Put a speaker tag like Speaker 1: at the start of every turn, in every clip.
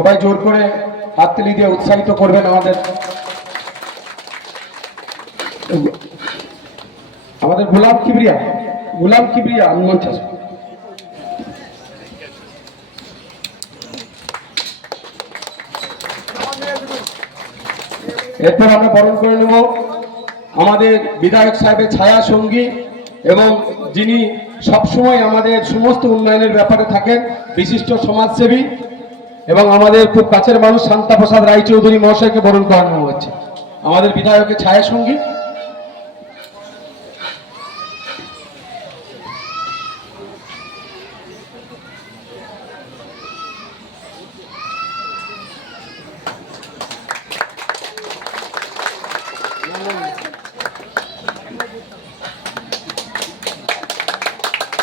Speaker 1: সবাই জোর করে হাততালি দিয়ে উৎসাহিত করবেন আমাদের আমাদের গোলাম কিবরিয়া গোলাম কিবরিয়া মঞ্চ আসুন। এরপর আমরা বরণ করে নেব আমাদের বিধায়ক সাহেবের ছায়া সঙ্গী এবং যিনি সবসময় আমাদের সমস্ত উন্নয়নের ব্যাপারে থাকেন, বিশিষ্ট সমাজসেবী এবং আমাদের খুব কাছের মানুষ শান্তা প্রসাদ রায়চৌধুরী মহাশয়কে বরণ করানো হচ্ছে। আমাদের বিধায়কের ছায়া সঙ্গী।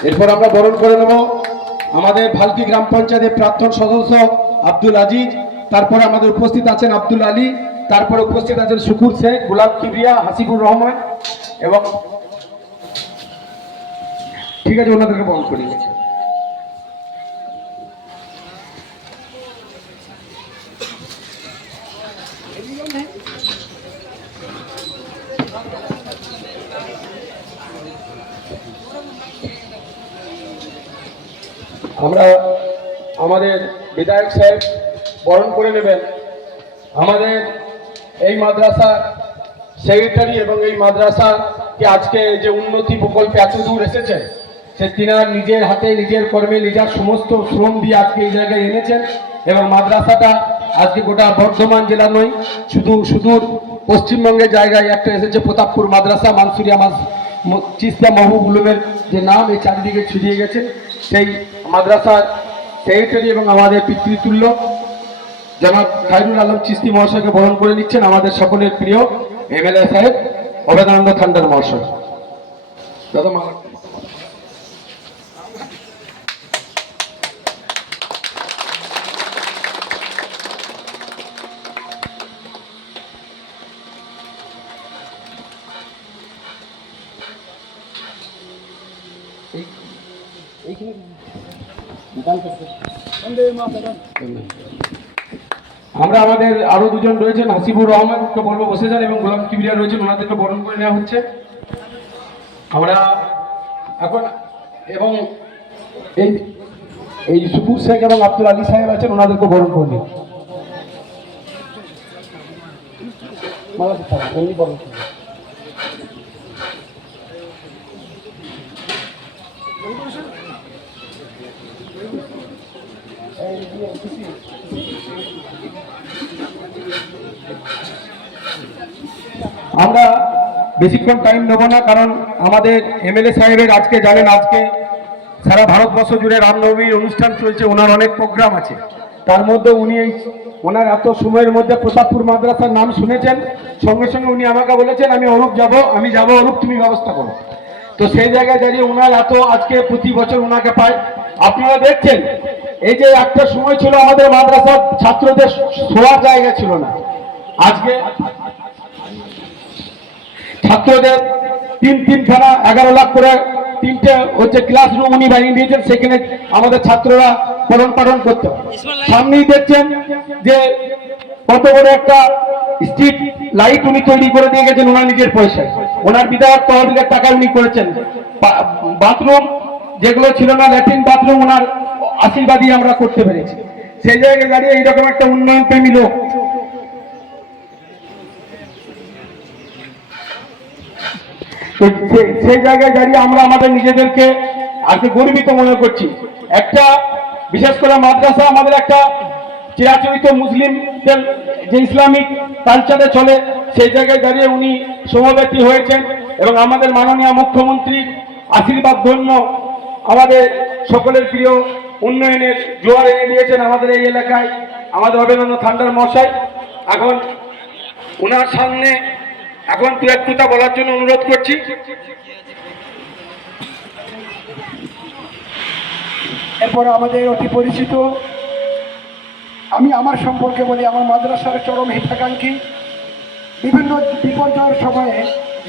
Speaker 1: এরপর আমরা বরণ করে নেব আমাদের ভালকি গ্রাম পঞ্চায়েতের প্রাক্তন সদস্য আব্দুল আজিজ, তারপরে আমাদের উপস্থিত আছেন আব্দুল আলী, তারপরে উপস্থিত আছেন শুকুর শেখ গোলাপ কিবরিয়া, হাসিবুর রহমান এবং ঠিক আছে, ওনাদেরকে বরণ করি। আমরা আমাদের বিধায়ক সাহেব বরণ করে নেবেন। আমাদের এই মাদ্রাসা সেক্রেটারি এবং এই মাদ্রাসাকে আজকে যে উন্নতি প্রকল্পে এত দূর এসেছে, সে তিনার নিজের হাতে নিজের কর্মে নিজের সমস্ত শ্রম দিয়ে আজকে এই জায়গায় এনেছেন এবং মাদ্রাসাটা আজকে গোটা বর্ধমান জেলা নয়, শুধু সুদূর পশ্চিমবঙ্গের জায়গায় একটা এসেছে প্রতাপপুর মাদ্রাসা, মানসুরিয়া মাস চিস্তা মাহবুব উলুমের যে নাম এই চারিদিকে ছড়িয়ে গেছে। সেই মাদ্রাসার সেক্রেটারি এবং আমাদের পিতৃতুল্য। জনাব খাইরুল আলম চিস্তি মহাশয়কে বরণ করে নিচ্ছেন আমাদের সকলের প্রিয় এমএলএ সাহেব অবেদানন্দ খান্ডার মহাশয়। দাদা আমরা আমাদের আরও দুজন রয়েছেন, হাসিবুর রহমানকে বলব বসে যান এবং গোলাম কিবিরিয়া রয়েছেন, ওনাদেরকে বরণ করে নেওয়া হচ্ছে। আমরা এখন এবং এই এই সুপুর শেখ এবং আব্দুল আলী সাহেব আছেন, ওনাদেরকে বরণ করে নিন বরণ আমরা বেশিক্ষণ টাইম নেব না, কারণ আমাদের এমএলএ সাহেবের আজকে জানেন, আজকে সারা ভারতবর্ষ জুড়ে রামনবমীর অনুষ্ঠান চলছে, ওনার অনেক প্রোগ্রাম আছে। তার মধ্যে উনি এই ওনার এত সময়ের মধ্যে প্রতাপপুর মাদ্রাসার নাম শুনেছেন, সঙ্গে সঙ্গে উনি আমাকে বলেছেন, আমি অরূপ যাব, আমি যাব অরূপ, তুমি ব্যবস্থা করো। তো সেই জায়গায় দাঁড়িয়ে ওনার এত আজকে প্রতি বছর ওনাকে পায়। আপনারা দেখছেন, এই যে একটা সময় ছিল আমাদের মাদ্রাসার ছাত্রদের শোয়ার জায়গা ছিল না। আজকে ছাত্রদের তিন তিন খানা এগারো লাখ করে তিনটে হচ্ছে ক্লাসরুম উনি বানিয়ে দিয়েছেন সেখানে আমাদের ছাত্ররা পঠন পাঠন করতে। সামনেই দেখছেন যে কত বড় একটা স্ট্রিট লাইট উনি তৈরি করে দিয়ে গেছেন ওনার নিজের পয়সায়। ওনার বিধায়ক তহবিলের টাকা উনি করেছেন। বাথরুম যেগুলো ছিল না ল্যাট্রিন বাথরুম ওনার আশীর্বাদই আমরা করতে পেরেছি। সেই জায়গায় দাঁড়িয়ে এইরকম একটা উন্নয়ন প্রেমী লোক তো সে- সেই জায়গায় দাঁড়িয়ে আমরা আমাদের নিজেদেরকে আজকে গর্বিত মনে করছি। একটা, বিশেষ করে মাদ্রাসা আমাদের একটা চিরাচরিত মুসলিমদের যে ইসলামিক কালচারে চলে, সেই জায়গায় দাঁড়িয়ে উনি সমব্যক্তি হয়েছেন এবং আমাদের মাননীয় মুখ্যমন্ত্রী আশীর্বাদ ধন্য আমাদের সকলের প্রিয় উন্নয়নের জোয়ার এনে দিয়েছেন আমাদের এই এলাকায়, আমাদের অভিনন্দন ঠান্ডার মশাই এখন ওনার সামনে এখন দু এক কথা বলার জন্য অনুরোধ করছি।
Speaker 2: এরপর আমাদের অতি পরিচিত, আমি আমার সম্পর্কে বলি, আমার মাদ্রাসার চরম হিতাকাঙ্ক্ষী। বিভিন্ন বিপর্যয়ের সময়ে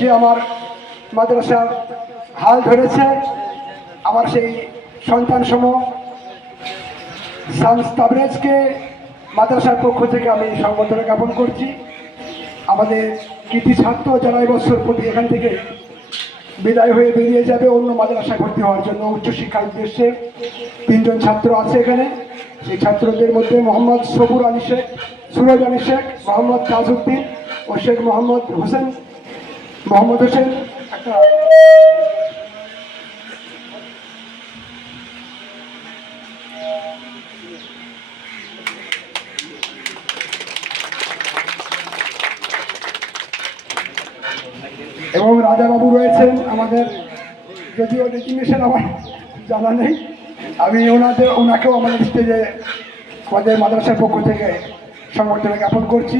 Speaker 2: যে আমার মাদ্রাসার হাল ধরেছে, আমার সেই সন্তান সম সানস তাবরেজকে মাদ্রাসার পক্ষ থেকে আমি সংবর্ধনা জ্ঞাপন করছি। আমাদের কৃতি ছাত্র যারা এবছর প্রতি এখান থেকে বিদায় হয়ে বেরিয়ে যাবে অন্য মাদ্রাসা ভর্তি হওয়ার জন্য উচ্চশিক্ষার উদ্দেশ্যে তিনজন ছাত্র আছে এখানে। সেই ছাত্রদের মধ্যে মোহাম্মদ সবুর আলী শেখ, সুরজ আলী শেখ, মোহাম্মদ তাজউদ্দিন ও শেখ মোহাম্মদ হোসেন মোহাম্মদ হোসেন, একটা এবং রাজাবাবু রয়েছেন আমাদের। যদিও ডেজিগনেশন আমার জানা নেই, আমি ওনাদের, ওনাকেও আমাদের স্টেজে, আমাদের মাদ্রাসার পক্ষ থেকে সংবর্ধনা জ্ঞাপন করছি।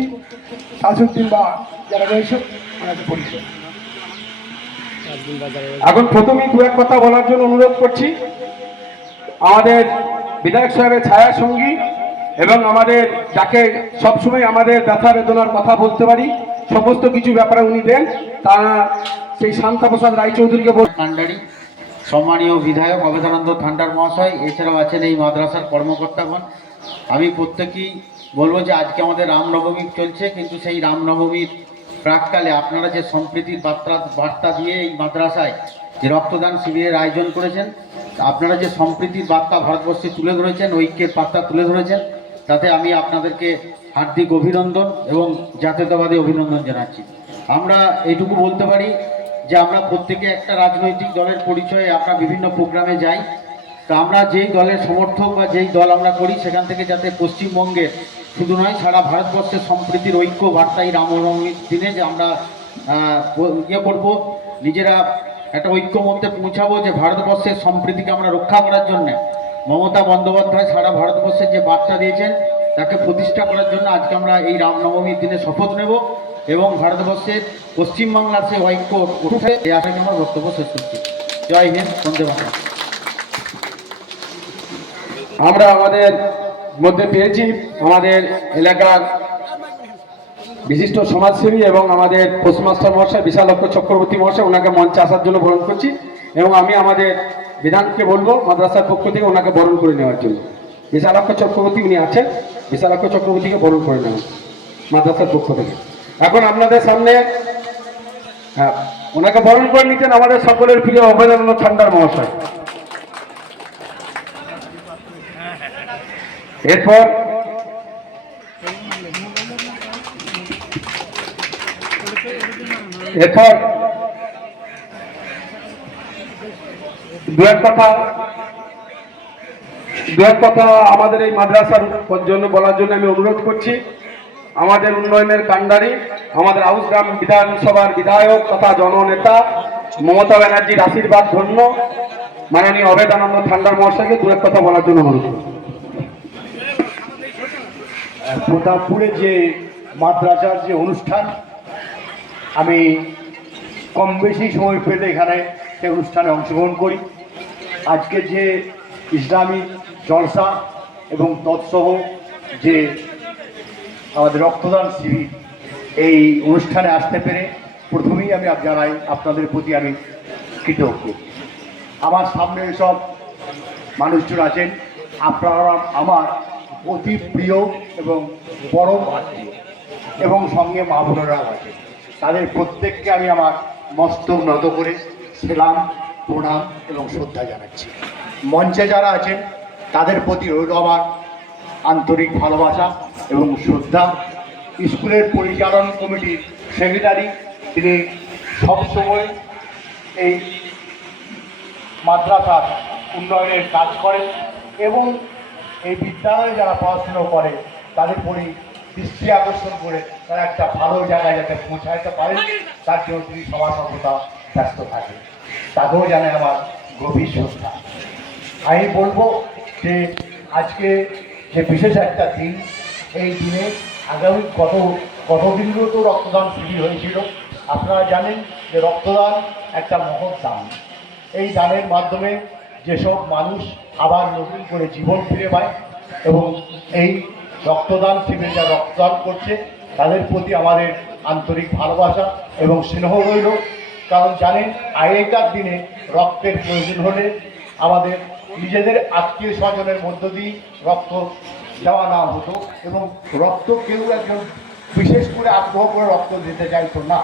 Speaker 2: তাজউদ্দিন বা যারা রয়েছে, ওনাকে পরিচয়।
Speaker 1: এখন প্রথমেই দু এক কথা বলার জন্য অনুরোধ করছি। আমাদের বিধায়ক সাহেবের ছায়া সঙ্গী এবং আমাদের, যাকে সবসময় আমাদের ব্যথা বেদনার কথা বলতে পারি, সমস্ত কিছু ব্যাপারে উনি দেন। তা সেই শান্তা প্রসাদ রায়চৌধুরীকে বল
Speaker 3: কান্ডারি সম্মানীয় বিধায়ক অবেদানন্দ ঠান্ডার মহাশয়, এছাড়াও আছেন এই মাদ্রাসার কর্মকর্তাগণ। আমি প্রত্যেকেই বলব যে আজকে আমাদের রামনবমী চলছে, কিন্তু সেই রামনবমীর প্রাককালে আপনারা যে সম্প্রীতির বার্তা বার্তা দিয়ে এই মাদ্রাসায় যে রক্তদান শিবিরের আয়োজন করেছেন, আপনারা যে সম্প্রীতির বার্তা ভারতবর্ষে তুলে ধরেছেন, ঐক্যের বার্তা তুলে ধরেছেন তাতে আমি আপনাদেরকে হার্দিক অভিনন্দন এবং জাতীয়তাবাদী অভিনন্দন জানাচ্ছি। আমরা এইটুকু বলতে পারি যে আমরা প্রত্যেকে একটা রাজনৈতিক দলের পরিচয়ে আমরা বিভিন্ন প্রোগ্রামে যাই। তা আমরা যেই দলের সমর্থক বা যেই দল আমরা করি, সেখান থেকে যাতে পশ্চিমবঙ্গে শুধু নয়, সারা ভারতবর্ষের সম্প্রীতির ঐক্য বার্তাই রামনবমীর দিনে যে আমরা ইয়ে করব, নিজেরা একটা ঐক্য মধ্যে পৌঁছাবো যে ভারতবর্ষের সম্প্রীতিকে আমরা রক্ষা করার জন্য। মমতা বন্দ্যোপাধ্যায় সারা ভারতবর্ষের যে বার্তা দিয়েছেন, তাকে প্রতিষ্ঠা করার জন্য আজকে আমরা এই রামনবমীর দিনে শপথ নেব এবং ভারতবর্ষের পশ্চিমবাংলার সে ঐক্য উঠে এই আশাকে আমার বক্তব্য শেষ করছি। জয় হিন্দ, বন্দে মাতরম।
Speaker 1: আমরা আমাদের মধ্যে পেয়েছি আমাদের এলাকার বিশিষ্ট সমাজসেবী এবং আমাদের পোস্টমাস্টার মহাশয় বিশালক্ষ চক্রবর্তী মহাশয়, ওনাকে মঞ্চে আসার জন্য বরণ করছি এবং আমি আমাদের বিধানকে বলব মাদ্রাসার পক্ষ থেকে ওনাকে বরণ করে নেওয়ার জন্য। বিশালক্ষ চক্রবর্তী উনি আছেন, বিশালক্ষ চক্রবর্তীকে বরণ করে নেওয়া মাদ্রাসার পক্ষ থেকে। এখন আপনাদের সামনে হ্যাঁ ওনাকে বরণ করে নিতেন আমাদের সকলের প্রিয় অভয়ানন্দ ঠান্ডার মহাশয়। এরপর এরপর দু এক কথা দু এক কথা আমাদের এই মাদ্রাসার জন্য বলার জন্য আমি অনুরোধ করছি। আমাদের উন্নয়নের কাণ্ডারি আমাদের আউসগ্রাম বিধানসভার বিধায়ক তথা জননেতা মমতা ব্যানার্জির আশীর্বাদ ধন্য মাননীয় অবেদানন্দ ঠান্ডার মহাশয়কে দু এক কথা বলার জন্য অনুরোধ
Speaker 4: প্রতাপপুরে যে মাদ্রাসার যে অনুষ্ঠান, আমি কম বেশি সময় পেলে এখানে সেই অনুষ্ঠানে অংশগ্রহণ করি। আজকে যে ইসলামী জলসা এবং তৎসহ যে আমাদের রক্তদান শিবির, এই অনুষ্ঠানে আসতে পেরে প্রথমেই আমি জানাই, আপনাদের প্রতি আমি কৃতজ্ঞ। আমার সামনে সব মানুষজন আছেন, আপনারা আমার অতি প্রিয় এবং পরম আত্মীয় এবং সঙ্গে মা বোনেরাও আছে তাদের প্রত্যেককে আমি আমার মস্তক নত করে সেলাম, প্রণাম এবং শ্রদ্ধা জানাচ্ছি। মঞ্চে যারা আছেন, তাদের প্রতি রইল আমার আন্তরিক ভালোবাসা এবং শ্রদ্ধা। স্কুলের পরিচালন কমিটির সেক্রেটারি, তিনি সবসময় এই মাদ্রাসার উন্নয়নের কাজ করেন এবং এই বিদ্যালয়ে যারা পড়াশুনো করে, তাদের প্রতি দৃষ্টি আকর্ষণ করে তারা একটা ভালো জায়গায় যাতে পৌঁছাইতে পারেন, তার জন্য তিনি সবার সর্বদা ব্যস্ত থাকে। তাকেও জানে আমার গভীর শ্রদ্ধা। আমি বলব যে আজকে যে বিশেষ একটা দিন, এই দিনে আগামী গত গতদিনও তো রক্তদান শিবির হয়েছিল। আপনারা জানেন যে রক্তদান একটা মহৎ দান। এই দানের মাধ্যমে যেসব মানুষ আবার নতুন করে জীবন ফিরে পায় এবং এই রক্তদান শিবির যা রক্তদান করছে, তাদের প্রতি আমাদের আন্তরিক ভালোবাসা এবং স্নেহ রইল। কারণ জানেন, আগেকার দিনে রক্তের প্রয়োজন হলে আমাদের নিজেদের আত্মীয় স্বজনের মধ্য দিয়ে রক্ত দেওয়া না হতো এবং রক্ত কেউ একজন বিশেষ করে আগ্রহ করে রক্ত দিতে চাইতো না।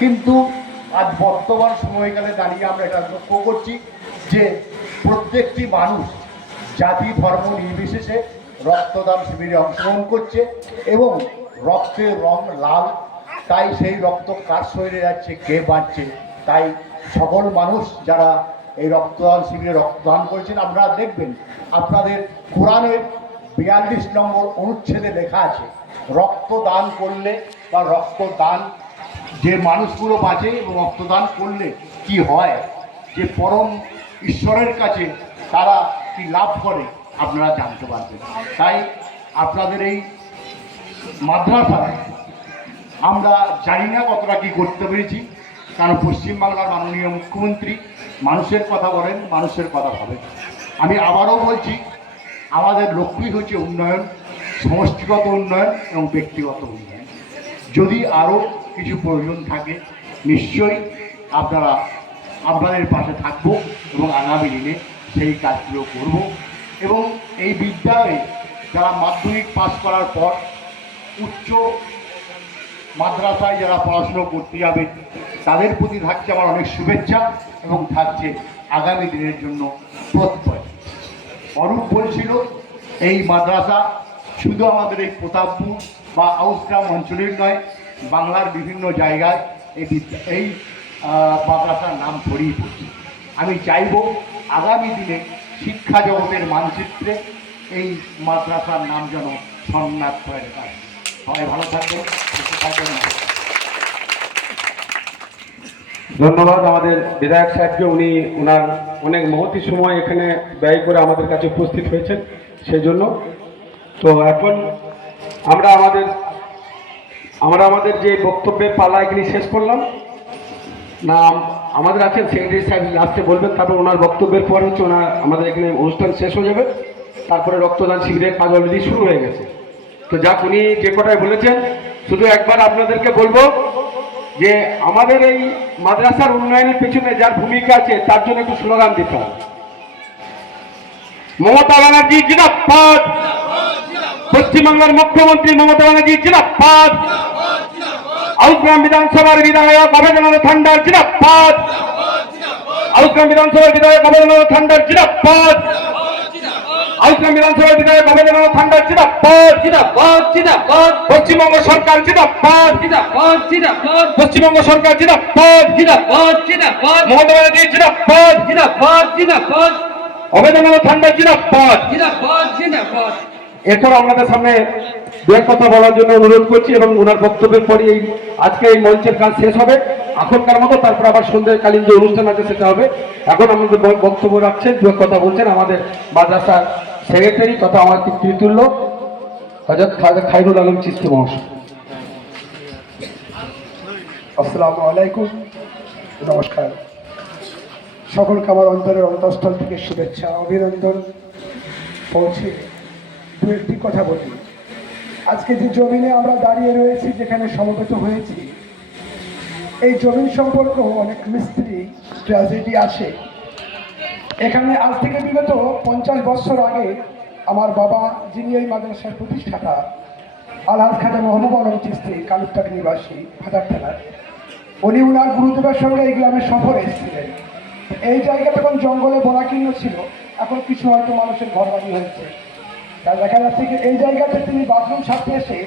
Speaker 4: কিন্তু আজ বর্তমান সময়কালে দাঁড়িয়ে আমরা এটা লক্ষ্য করছি যে প্রত্যেকটি মানুষ জাতি, ধর্ম নির্বিশেষে রক্তদান শিবিরে অংশগ্রহণ করছে এবং রক্তের রং লাল তাই সেই রক্ত কার শরীরে যাচ্ছে, কে বাঁচছে? তাই সকল মানুষ যারা এই রক্তদান শিবিরে রক্তদান করেছেন, আপনারা দেখবেন, আপনাদের কোরআনের বিয়াল্লিশ নম্বর অনুচ্ছেদে লেখা আছে, রক্তদান করলে বা রক্তদান, যে মানুষগুলো বাঁচে এবং রক্তদান করলে কি হয়? যে পরম ঈশ্বরের কাছে তারা কি লাভ করে? আপনারা জানতে পারবেন। তাই আপনাদের এই মাদ্রাসায় আমরা জানি না কতটা কি করতে পেরেছি, কারণ পশ্চিমবাংলার মাননীয় মুখ্যমন্ত্রী মানুষের কথা বলেন, মানুষের কথা ভাবেন। আমি আবারও বলছি, আমাদের লক্ষ্যই হচ্ছে উন্নয়ন, সমষ্টিগত উন্নয়ন এবং ব্যক্তিগত উন্নয়ন। যদি আরও কিছু প্রয়োজন থাকে, নিশ্চয়ই আপনারা, আপনাদের পাশে থাকব এবং আগামী দিনে সেই কাজগুলো করব এবং এই বিদ্যালয়ে যারা মাধ্যমিক পাশ করার পর উচ্চ মাদ্রাসায় যারা পড়াশুনো করতে যাবে, তাদের প্রতি থাকছে আমার অনেক শুভেচ্ছা এবং থাকছে আগামী দিনের জন্য প্রত্যয়। অরূপ বলছিল, এই মাদ্রাসা শুধু আমাদের এই প্রতাপপুর বা আউসগ্রাম অঞ্চলের নয়, বাংলার বিভিন্ন জায়গায় এই এই মাদ্রাসার নাম ছড়িয়ে পড়ছে। আমি চাইব আগামী দিনে শিক্ষা জগতের মানচিত্রে এই মাদ্রাসার নাম যেন সন্ন্যাস হয়ে যায় সবাই ভালো থাকবেন, সুস্থ থাকবেন।
Speaker 1: ধন্যবাদ আমাদের বিধায়ক সাহেবকে, উনি ওনার অনেক মহতি সময় এখানে ব্যয় করে আমাদের কাছে উপস্থিত হয়েছেন সেই জন্য তো এখন আমরা আমাদের আমরা আমাদের যে বক্তব্যের পালা এখানে শেষ করলাম। না, আমাদের আছেন সেক্রেটারি সাহেব, লাস্টে বলবেন, তারপর ওনার বক্তব্যের পর হচ্ছে ওনার, আমাদের এখানে অনুষ্ঠান শেষ হয়ে যাবে। তারপরে রক্তদান শিবিরের কাজ অলরেডি শুরু হয়ে গেছে। তো যাক উনি যে কটায় বলেছেন, শুধু একবার আপনাদেরকে বলব যে আমাদের এই মাদ্রাসার উন্নয়নের পেছনে যার ভূমিকা আছে, তার জন্য একটু স্লোগান দিতে হবে। মমতা ব্যানার্জি জিনাপাত পশ্চিমবাংলার মুখ্যমন্ত্রী মমতা ব্যানার্জি জিনাপাত আউটগ্রাম বিধানসভার বিধায়ক অভেন্দ্রনাথ ঠান্ডার জিনাপাত আউটগ্রাম বিধানসভার বিধায়ক অভেন্দ্রনাথ ঠান্ডার জিনাপাত আউটগ্রাম বিধানসভার বিধায়ক অভেন্দ্রনাথ ঠান্ডার জিনাপাত
Speaker 5: জিন্দাবাদ। জিন্দাবাদ
Speaker 1: পশ্চিমবঙ্গ সরকার জিনাপাত
Speaker 5: জিন্দাবাদ জিন্দাবাদ।
Speaker 1: পশ্চিমবঙ্গ সরকার জিনাপাত
Speaker 5: জিন্দাবাদ জিন্দাবাদ।
Speaker 1: মমতা ব্যানার্জি জিনাপাত
Speaker 5: জিন্দাবাদ জিন্দাবাদ।
Speaker 1: অভেন্দ্রনাথ ঠান্ডার জিনাপাত
Speaker 5: জিন্দাবাদ। জিন্দাবাদ
Speaker 1: এছাড়া আপনাদের সামনে দু কথা বলার জন্য অনুরোধ করছি এবং ওনার বক্তব্যের পরে এই আজকে এই মঞ্চের কাজ শেষ হবে। এখনকার মতো তারপর আবার সন্ধ্যাকালীন যে অনুষ্ঠান আছে সেটা হবে। এখন আমাদের বক্তব্য রাখছেন দু কথা বলছেন আমাদের মাদ্রাসার সেক্রেটারি তথা আমার পিতৃতুল্য হজরত খাইরুল আলম চিস্তি মহাশয়
Speaker 2: আসসালামু আলাইকুম, নমস্কার। সকলকে আমার অন্তরের অন্তঃস্থল থেকে শুভেচ্ছা, অভিনন্দন। পৌঁছে দু একটি কথা বলি। আজকে যে জমিনে আমরা দাঁড়িয়ে রয়েছি, যেখানে সমবেত হয়েছি, এই জমিন সম্পর্ক অনেক মিস্ত্রি ট্র্যাজেডি আছে। এখানে আজ থেকে বিগত পঞ্চাশ বছর আগে আমার বাবা, যিনি এই মাদ্রাসার প্রতিষ্ঠাতা, আলহাজ খাজা মোহাম্মদ আলম চিস্তি কালুত্তাক নিবাসী ফাদার থানার, উনি উনার গুরুদেবের সঙ্গে এই গ্রামে সফর এসেছিলেন। এই জায়গা তখন জঙ্গলে বনাকীর্ণ ছিল, এখন কিছু হয়তো মানুষের ঘর বাড়ি হয়েছে। তা দেখা যাচ্ছে কি এই জায়গাতে তিনি বাথরুম সারতে এসে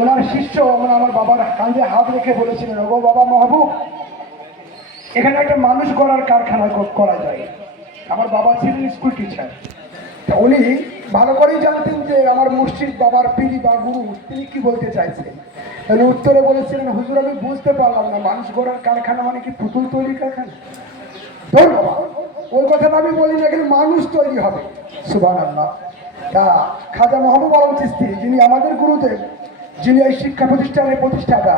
Speaker 2: ওনার শিষ্য মানে আমার বাবার কাঁধে হাত রেখে বলেছিলেন, ওগো বাবা মাহবুব, এখানে একটা মানুষ গড়ার কারখানা করা যায়। আমার বাবা ছিলেন স্কুল টিচার উনি ভালো করেই জানতেন যে আমার মুর্শিদ বাবার পিড়ি বা গুরু, তিনি কি বলতে চাইছেন? তাহলে উত্তরে বলেছিলেন, হুজুর, আমি বুঝতে পারলাম না, মানুষ গড়ার কারখানা মানে কি পুতুল তৈরি কারখানা? ধন্যবাদ ওই কথাটা আমি বলি না, কিন্তু মানুষ তৈরি হবে। সুবান আল্লাহ তা খাজা মোহাম্মদ আলম চিস্তি, যিনি আমাদের গুরুদেব, যিনি এই শিক্ষা প্রতিষ্ঠানের প্রতিষ্ঠাতা,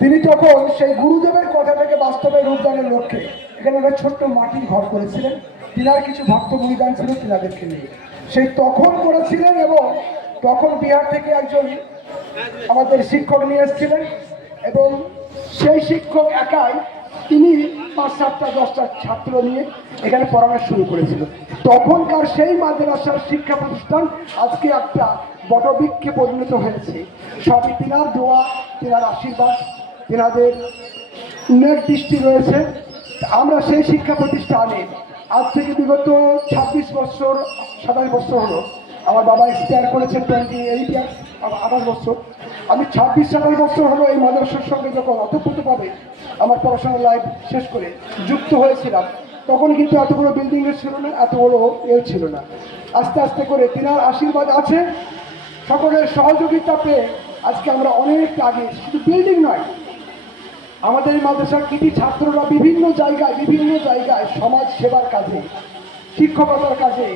Speaker 2: তিনি তখন সেই গুরুদেবের কথা থেকে বাস্তবে রূপদানের লক্ষ্যে এখানে একটা ছোট্ট মাটির ঘর করেছিলেন। তিনার কিছু ভক্ত বলিদান ছিল তিনাদেরকে নিয়ে। সেই তখন করেছিলেন এবং তখন বিহার থেকে একজন আমাদের শিক্ষক নিয়ে এসেছিলেন এবং সেই শিক্ষক একাই তিনি পাঁচ সাতটা, দশটা ছাত্র নিয়ে এখানে পড়ানো শুরু করেছিল। তখনকার সেই মাদ্রাসার শিক্ষা প্রতিষ্ঠান আজকে একটা বটবৃক্ষে পরিণত হয়েছে। সবই তিনার দোয়া, তিনার আশীর্বাদ, তিনাদের নেক দৃষ্টি রয়েছে। আমরা সেই শিক্ষা প্রতিষ্ঠানে আজ থেকে বিগত ছাব্বিশ বছর, সাতাশ বছর হলো। আমার বাবা এক্সপায়ার করেছেন টোয়েন্টি এইট ইয়ার্স আঠাশ বছর। আমি ছাব্বিশ, সাতাশ বছর হলো এই মাদ্রাসার সঙ্গে যখন অতপ্রতভাবে আমার পড়াশোনার লাইফ শেষ করে যুক্ত হয়েছিলাম, তখন কিন্তু এত বড় বিল্ডিং ছিল না, এত বড় এ ছিল না। আস্তে আস্তে করে তিনার আশীর্বাদ আছে, সকলের সহযোগিতা পেয়ে আজকে আমরা অনেক আগে, শুধু বিল্ডিং নয় আমাদের মাদ্রাসার কৃতি ছাত্ররা বিভিন্ন জায়গায় বিভিন্ন জায়গায় সমাজ সেবার কাজে, শিক্ষকতার কাজে,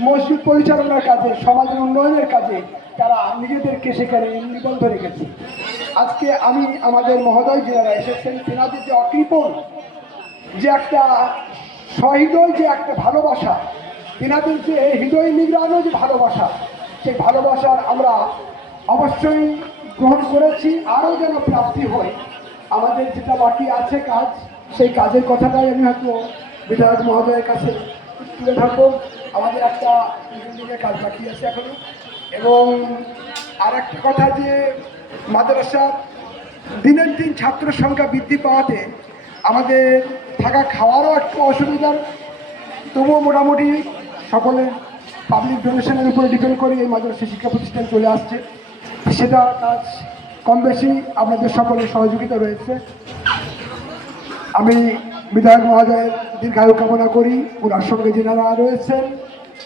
Speaker 2: মসজিদ পরিচালনার কাজে, সমাজের উন্নয়নের কাজে তারা নিজেদেরকে সেখানে নিবন্ধ রেখেছে। আজকে আমি আমাদের মহোদয় যারা এসেছেন, তেনাদের যে অকৃপণ, যে একটা সহৃদয়, যে একটা ভালোবাসা, তেনাদের যে হৃদয় নিগ্রানো যে ভালোবাসা, সেই ভালোবাসার আমরা অবশ্যই গ্রহণ করেছি, আরও যেন প্রাপ্তি হয়। আমাদের যেটা বাকি আছে কাজ, সেই কাজের কথাটাই আমি হয়তো বিধায়ক মহোদয়ের কাছে তুলে ধরবো। আমাদের একটা বিল্ডিংয়ের কাজ বাকি আছে এখনও। এবং আর কথা যে, মাদ্রাসা দিনের দিন ছাত্র সংখ্যা বৃদ্ধি পাওয়াতে আমাদের থাকা খাওয়ারও একটু অসুবিধা। তবুও মোটামুটি সকলের পাবলিক ডোনেশনের উপরে ডিপেন্ড করে এই মাদ্রাসা শিক্ষা প্রতিষ্ঠান চলে আসছে। সেটা কাজ কম বেশি আপনাদের সকলের সহযোগিতা রয়েছে। আমি বিধায়ক মহোদয়ের দীর্ঘায়ু কামনা করি। ওনার সঙ্গে যেনারা রয়েছেন,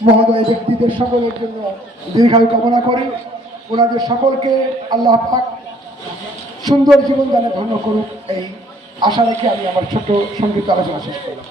Speaker 2: মহোদয় ব্যক্তিদের সকলের জন্য দীর্ঘায়ু কামনা করি। ওনাদের সকলকে আল্লাহ পাক সুন্দর জীবন দানে ধন্য করুক, এই আশা রেখে আমি আমার ছোট সংগীত আলোচনা শেষ করলাম।